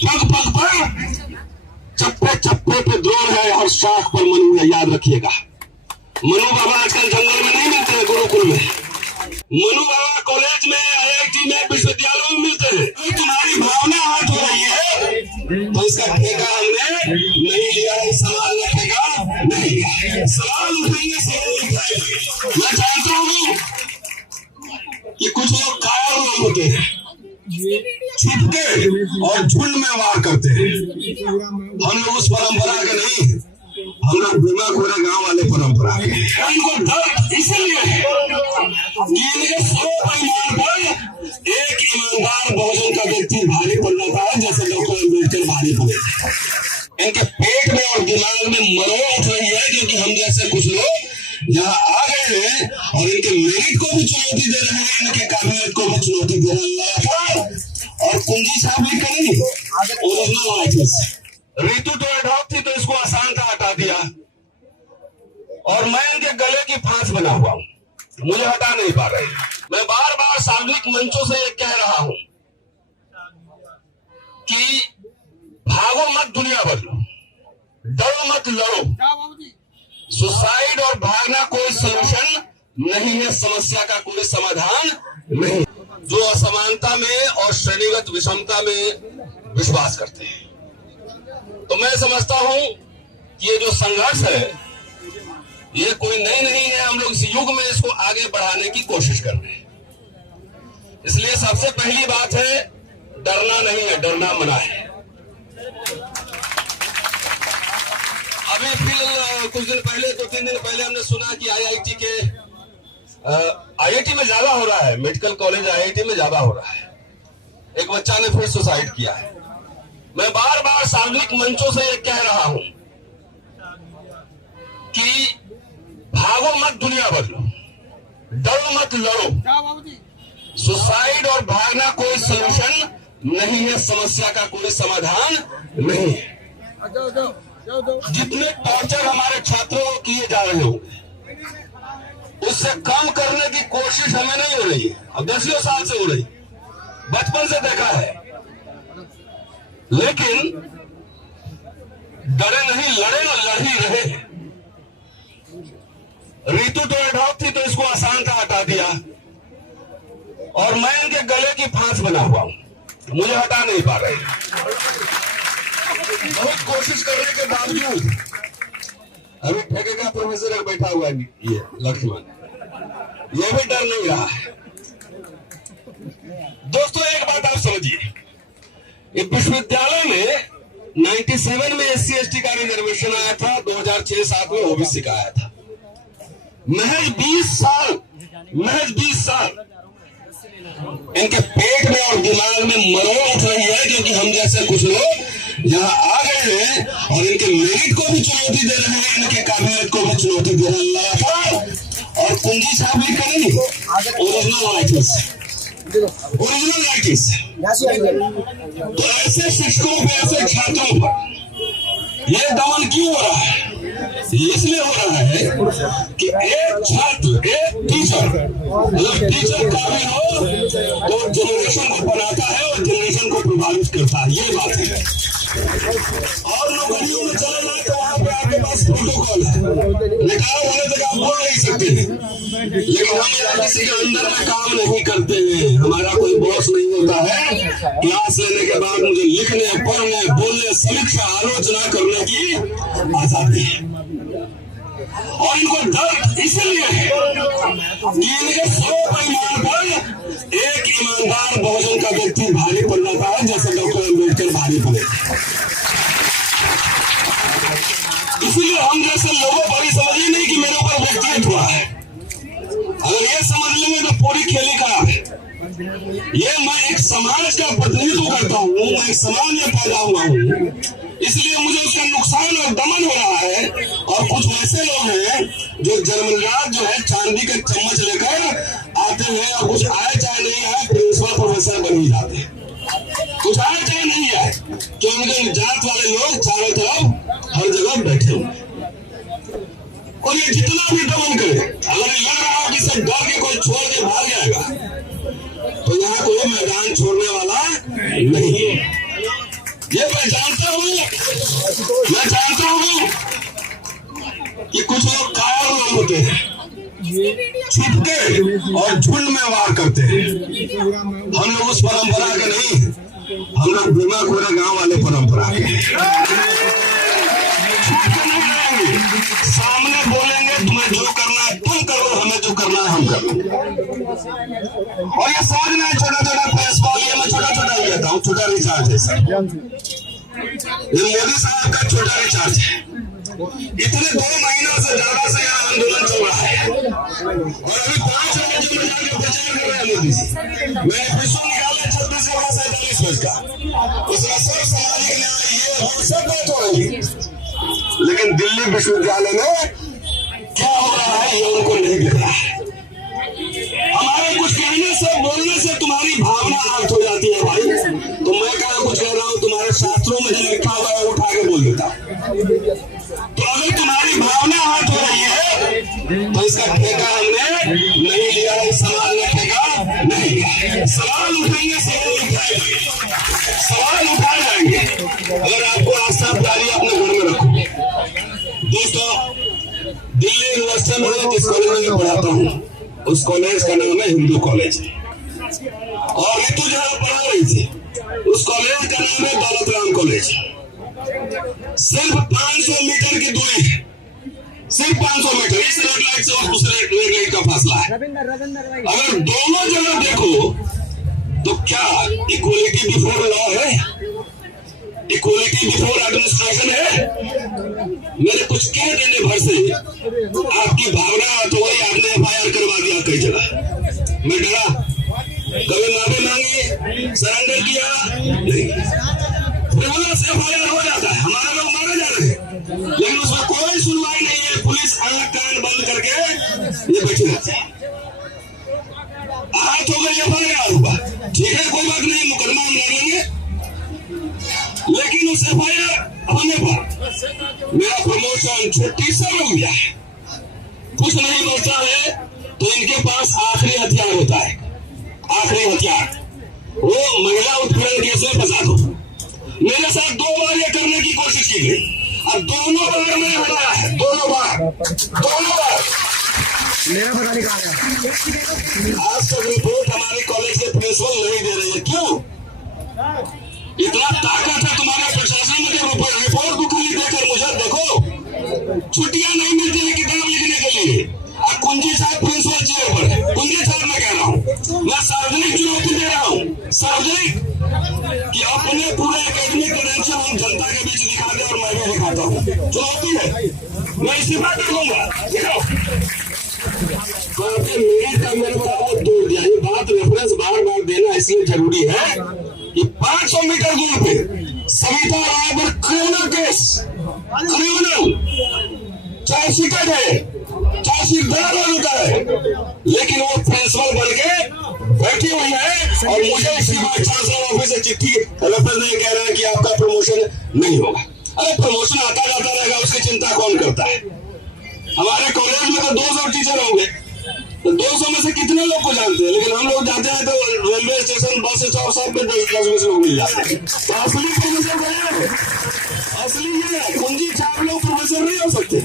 पग पग पर चप्पे चप्पे पे द्रोण है और शाख पर मनु है। याद रखिएगा, मनु बाबा आजकल जंगल में नहीं मिलते हैं, गुरुकुल में। मनु बाबा कॉलेज में, आईआईटी में, विश्वविद्यालयों में मिलते हैं। तुम्हारी भावना हाथ हो रही है तो इसका ठेका हमने नहीं लिया है। सवाल ने ठेका नहीं लिया, सवाल उठाएंगे, सवाल उठाएंगे। मैं जानता हूँ कि कुछ लोग कायर लोग होते हैं, छुपके और झुंड में वार करते हैं। हम लोग उस परंपरा के नहीं, हम लोग भीमा खोरे गांव वाले परंपरा के। इनको दर्द इसलिए है कि इनके 100 परिवार पर एक ईमानदार बहुजन का व्यक्ति भारी पड़ जाता है, जैसे डॉक्टर अम्बेडकर भारी पड़े। इनके पेट में और दिमाग में मरोड़ उठ रही है, क्योंकि हम जैसे कुछ लोग यहाँ आ गए हैं और इनके मेरिट को भी चुनौती दे रहे हैं, इनके काबिलियत को भी चुनौती दे रहे हैं। और कुंजी साहब भी करेंगे ओरिजिनल राइटर्स। ऋतु तो एडॉप्ट थी तो इसको आसान था, हटा दिया। और मैं इनके गले की फांस बना हुआ हूँ, मुझे हटा नहीं पा रहे। मैं बार बार सार्वजनिक मंचों से ये कह रहा हूँ कि भागो मत, दुनिया बदलो, डरो मत, लड़ो। सुसाइड और भागना कोई सलूशन नहीं है, समस्या का कोई समाधान नहीं। जो असमानता में और श्रेणीगत विषमता में विश्वास करते हैं, तो मैं समझता हूं कि ये जो संघर्ष है ये कोई नई नहीं है। हम लोग इस युग में इसको आगे बढ़ाने की कोशिश कर रहे हैं। इसलिए सबसे पहली बात है, डरना नहीं है, डरना मना है। अभी फिलहाल कुछ दिन पहले, 2-3 दिन पहले हमने सुना कि आईआईटी में ज्यादा हो रहा है, मेडिकल कॉलेज आईआईटी में ज्यादा हो रहा है। एक बच्चा ने फिर सुसाइड किया है। मैं बार बार सार्वजनिक मंचों से ये कह रहा हूं कि भागो मत, दुनिया बदलो, डरो मत, लड़ो। सुसाइड और भागना कोई सलूशन नहीं है, समस्या का कोई समाधान नहीं है। जितने टॉर्चर हमारे छात्रों को किए जा रहे होंगे उससे कम करने की कोशिश हमें नहीं हो रही है। अब 10 साल से हो रही, बचपन से देखा है। लेकिन डरे नहीं, लड़े ना, लड़ ही रहे। ऋतु तो एडॉप्ट थी तो इसको आसान था, हटा दिया। और मैं इनके गले की फांस बना हुआ हूं, मुझे हटा नहीं पा रहे। बहुत कोशिश करने के बावजूद अभी ठेके का प्रोफेसर बैठा हुआ है, ये लक्ष्मण, ये भी डर नहीं रहा है। दोस्तों एक बात आप समझिए, ये विश्वविद्यालय में 97 में SC/ST का रिजर्वेशन आया था, 2006-07 में ओबीसी का आया था। महज 20 साल इनके पेट में और दिमाग में मरोड़ उठ रही है, क्योंकि हम जैसे कुछ लोग यहाँ आ गए हैं और इनके मेरिट को भी चुनौती दे रहे हैं, इनके काबिलियत को भी चुनौती दे रहे हैं। और कुंजी साहब भी करेंगे ओरिजिनल राइटर्स। तो ऐसे शिक्षकों पे, ऐसे छात्रों पर ये दमन क्यों हो रहा है? इसलिए हो रहा है कि एक छात्र, एक टीचर, मतलब टीचर काबिल हो तो जनरेशन को बनाता है और जनरेशन को प्रभावित करता है, ये बात है। और नौकरियों में चले जाए तो वहां पे आपके पास प्रोटोकॉल है, निकाल वाले तक आप बोल नहीं सकते हैं। लेकिन हम यहाँ किसी के अंदर में काम नहीं करते हैं, हमारा कोई बॉस नहीं होता है। क्लास लेने के बाद मुझे लिखने, पढ़ने, बोलने, समीक्षा, आलोचना करने की आजादी है। और इनको दर्द इसलिए है कि इनके 100 परिवार पर एक ईमानदार बहुजन का व्यक्ति भारी पड़ जाता है, जैसे डॉक्टर अम्बेडकर भारी पड़े। इसीलिए हम जैसे लोगों पर ही समझिए नहीं कि मेरे ऊपर व्यक्तिगत हुआ है। अगर ये समझ लेंगे तो पूरी खेली खराब है। ये मैं एक समाज का प्रतिनिधित्व करता हूँ, मैं एक समाज में पैदा हुआ हूँ, इसलिए मुझे उसका नुकसान और दमन हो रहा है। और कुछ ऐसे लोग हैं जो जन्मजात जो है चांदी के चम्मच लेकर आते हैं, और कुछ आए चाहे नहीं आए प्रिंसिपल प्रोफेसर बन ही जाते हैं। कुछ आए चाहे नहीं आए, तो उनके जात वाले लोग चारों तरफ हर जगह बैठे हुए। और ये जितना भी दमन करे, अगर लग रहा हो कि सब डर के कोई छोड़ के भाग जाएगा, तो यहाँ कोई मैदान छोड़ने वाला नहीं है। ये मैं जानता हूँ कि कुछ लोग कायर लोग होते हैं, छुपके और झुंड में वार करते हैं। हम लोग उस परंपरा के नहीं, हम लोग बीमा खोरे गांव वाले परंपरा के छुपके नहीं रहेंगे, सामने बोलेंगे तुम्हें जो करना है तुम करो, हमें जो करना है हम करो। और ये समझना है छोटा छोटा प्रेस कॉल, ये मैं छोटा छोटा ही कहता हूँ, छोटा रिचार्ज है सर। ये मोदी साहब का छोटा रिचार्ज है। इतने 2 महीनों से ज्यादा से यहाँ आंदोलन चल रहा है और अभी 5 बजे प्रचार कर रहे हैं मोदी जी। मैंने विश्व निकाला 36 होगा 47 बज का, उसमें सब सामाजिक न्याय ये सब बात हो रही है, लेकिन दिल्ली विश्वविद्यालय में क्या हो रहा है ये उनको नहीं दिख रहा है। हमारे कुछ कहने से बोलने से तुम्हारी भावना आहत हो जाती है भाई। तो मैं कहा कुछ कह रहा हूँ, तुम्हारे शास्त्रों में जो लिखा हुआ है उठा के बोल देता। तो अगर तुम्हारी भावना आहत हो रही है तो इसका ठेका हमने नहीं लिया, इस समाज ने ठेका नहीं लिया। सवाल उठाएंगे, सवाल उठाए जाएंगे। अगर आपको आस्था प्यारी अपने घर में रखो। दोस्तों, दिल्ली यूनिवर्सिटी में जिस कॉलेज में पढ़ाता हूँ उस कॉलेज का नाम है हिंदू कॉलेज, और ऋतु जहाँ पढ़ा रही थी उस कॉलेज का नाम है दौलत राम कॉलेज। सिर्फ 500 मीटर की दूरी है, सिर्फ 500 मीटर इस रेड लाइट से और दूसरे रेड लाइट का फासला है। अगर दोनों जगह देखो तो क्या इक्वलिटी बिफोर लॉ है, इक्वलिटी बिफोर एडमिनिस्ट्रेशन है? मेरे कुछ कह देने भर से आपकी भावना तो वही, आपने FIR करवा दिया कई जगह। मैं डरा, कभी माफी मांगी, सरेंडर किया नहीं, FIR हो जाता है, हमारे लोग मारे जा रहे हैं, लेकिन उसमें कोई सुनवाई नहीं है। पुलिस आंख कान बंद करके ये बैठी रहती है। आहत हो गई, FIR हुआ, ठीक है, कोई बात नहीं, मुकदमा हम लड़ेंगे, लेकिन उस FIR होने पर मेरा प्रमोशन छुट्टी सब हो गया है, कुछ नहीं बचता है। तो इनके पास आखिरी हथियार होता है, आखिरी हथियार वो महिला उत्पीड़न केस में फंसा दो। मेरे साथ 2 बार ये करने की कोशिश की गई, अब दोनों बार मैंने हटाया है, दोनों बार मेरा पता नहीं कहाँ गया। आज तक रिपोर्ट हमारे कॉलेज के प्रिंसिपल नहीं दे रहे हैं। क्यों? इतना ताकत है तुम्हारे प्रशासन में कि रिपोर्ट को खाली देकर मुझे देखो, छुट्टियां नहीं मिलती है किताब लिखने के लिए। अब कुंजी साहब प्रिंसिपल चेयर पर है, कुंजी साहब मैं कह रहा हूँ, मैं सार्वजनिक चुनौती दे रहा हूँ, सार्वजनिक, कि अपने पूरे एकेडमिक क्रेडेंशियल हम जनता के बीच दिखा दे, और मैं भी दिखाता हूँ। चुनौती है, मैं इस्तीफा कर दूंगा, दिखाओ। तो आपने मेरिट का मेरे बराबर तोड़ दिया। ये बात रेफरेंस बार बार देना इसलिए जरूरी है कि 500 मीटर दूर पे सविता राय पर क्रिमिनल केस, क्रिमिनल चार्जशीटेड है, चार्जशीट दर्ज हो चुका है, लेकिन वो प्रिंसिपल बन के बैठी हुई है और मुझे इसकी बात चांसलर ऑफिस से चिट्ठी रेफरेंस नहीं कह रहा है कि आपका प्रमोशन नहीं होगा। अरे प्रमोशन आता जाता रहेगा, उसकी चिंता कौन करता है? हमारे कॉलेज में तो 200 टीचर होंगे, तो 200 में से कितने लोग को जानते हैं? लेकिन हम लोग जाते हैं तो रेलवे स्टेशन, बस स्टॉप सब पे 10-20 लोग मिल जाते हैं। तो असली प्रोफेसर बने, असली ये कुंजी छाप लोग प्रोफेसर नहीं हो सकते,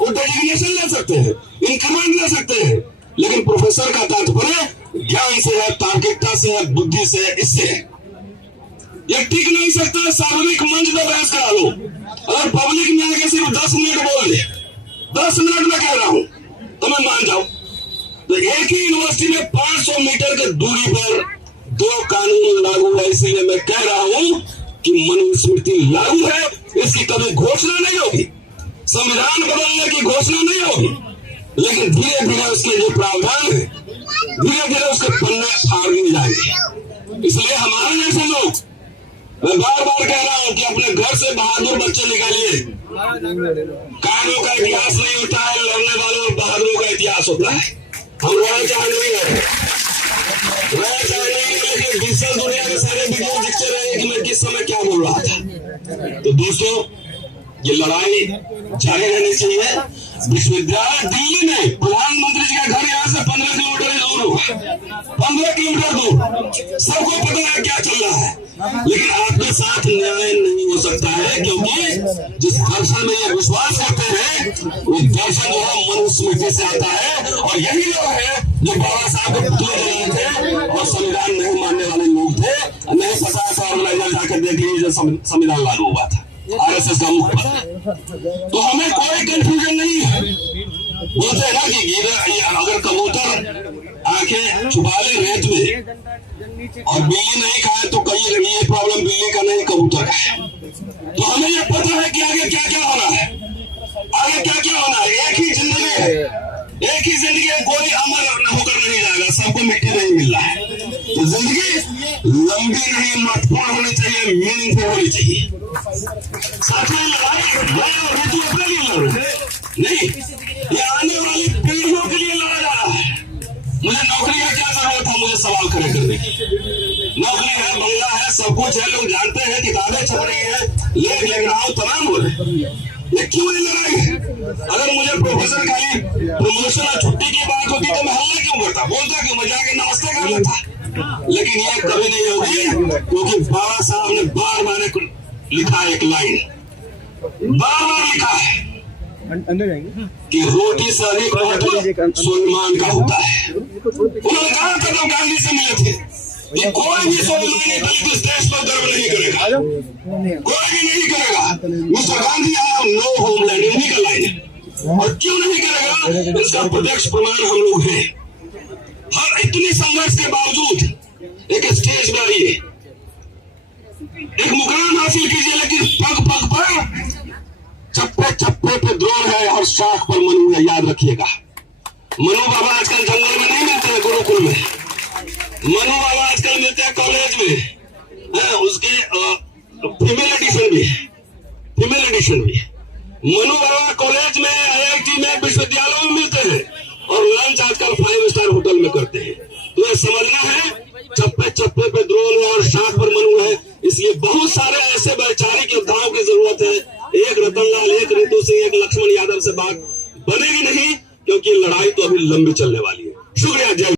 वो डेजिग्नेशन ले सकते हैं, इंक्रीमेंट ले सकते हैं, लेकिन प्रोफेसर का तात्पर्य ज्ञान से है, तार्किकता से है, बुद्धि से है, इससे है। ये टिक नहीं सकता। सार्वजनिक मंच पर बहस करा लो, अगर पब्लिक में आके सिर्फ 10 मिनट बोल दे, 10 मिनट में कह रहा हूं तो मैं मान जाऊं। तो एक ही यूनिवर्सिटी में 500 मीटर की दूरी पर 2 कानून लागू है, इसलिए मैं कह रहा हूं कि मनुस्मृति लागू है, इसकी कभी घोषणा नहीं होगी, संविधान बदलने की घोषणा नहीं होगी, लेकिन धीरे धीरे उसके जो प्रावधान है धीरे धीरे उसके पन्ने फाड़ दिए जाएंगे। इसलिए हमारे जैसे लोग, मैं बार बार कह रहा हूं कि अपने घर से बहादुर बच्चे निकालिए। कायरों का इतिहास नहीं होता है, लड़ने वालों और बहादुरों का इतिहास होता है। हम रहना चाह नहीं है, लेकिन डिजिटल दुनिया के सारे वीडियो दिखते रहे कि मैं किस समय क्या बोल रहा था। तो दोस्तों, ये लड़ाई जारी रहनी चाहिए। विश्वविद्यालय दिल्ली में, प्रधानमंत्री जी का घर यहाँ से 15 किलोमीटर दूर होगा, 15 किलोमीटर दूर। सबको पता है क्या चल रहा है। लेकिन आपके साथ न्याय नहीं हो सकता है, क्योंकि जिस दर्शन में ये विश्वास करते हैं वो दर्शन जो है मनुस्मृति से आता है। और यही लोग है जो बाबा साहब को पुतले जलाए थे और संविधान नहीं मानने वाले लोग थे। नहीं पता था, ऑर्गेनाइजर जाकर देख लीजिए, संविधान लागू हुआ था RSS का मुखपत्र। तो हमें कोई कंफ्यूजन नहीं है। बोलते हैं ना कि अगर कबूतर आंखें छुपा ले रेत में और बिल्ली नहीं खाए तो कहीं ये प्रॉब्लम बिल्ली का नहीं कबूतर का है। तो हमें ये पता है कि आगे क्या क्या होना है, आगे क्या क्या होना है। एक ही जिंदगी है, एक ही जिंदगी है, कोई अमर होकर नहीं जाएगा, सबको मिट्टी नहीं मिल रहा है। तो जिंदगी लंबी नहीं, महत्वपूर्ण होनी चाहिए, मीनिंगफुल होनी चाहिए। साथ में लड़ाई मैं और ऋतु अपने लिए लड़ रहे नहीं, ये आने वाली पीढ़ियों के लिए लड़ा जा रहा है। मुझे नौकरी का क्या जरूरत है, मुझे सवाल खड़े करने की। नौकरी है, बंगला है, सब कुछ है, लोग जानते हैं, किताबें छप रही है, लेख लिख रहा हूं, तमाम हो रहे। ये क्यों नहीं लड़ाई है? अगर मुझे प्रोफेसर खाली प्रमोशन और छुट्टी की बात होती तो मैं हल्ला क्यों करता, बोलता क्यों, मैं जाके नमस्ते कर लेता। लेकिन ये कभी नहीं होगी, क्योंकि बाबा साहब ने बार बार लिखा एक लाइन, बार बार लिखा है अंदर जाएंगे कि रोटी से अधिक महत्व स्वाभिमान का होता है। उन्होंने कहा था जब गांधी से मिले थे कि कोई भी स्वाभिमानी दलित इस देश पर गर्व नहीं करेगा, कोई भी नहीं करेगा। मिस्टर गांधी आया, नो होमलैंड, इन्हीं का लाइन है। और क्यों नहीं करेगा, इसका प्रत्यक्ष प्रमाण हम लोग हैं। हर इतनी संघर्ष के बावजूद एक स्टेज पर आइए, एक मुकाम हासिल कीजिए, लेकिन पग पग पर चप्पे चप्पे पे द्रोह है, हर शाख पर मनु है, याद रखिएगा। मनु बाबा आजकल जंगल में नहीं मिलते हैं, गुरुकुल में। मनु बाबा आजकल मिलते हैं कॉलेज में, उसके फीमेल एडिशन भी, फीमेल एडिशन भी। मनु बाबा कॉलेज में, IIT में, विश्वविद्यालयों में मिलते हैं और लंच आजकल 5 स्टार होटल में करते हैं। तो ये समझना है, चप्पे चप्पे पे द्रोह है और शाख पर मनु है। इसलिए बहुत सारे ऐसे वैचारिक योद्धाओं की जरूरत है। एक रतनलाल, एक ऋतु सिंह, एक लक्ष्मण यादव से बात बनेगी नहीं, क्योंकि लड़ाई तो अभी लंबी चलने वाली है। शुक्रिया। जय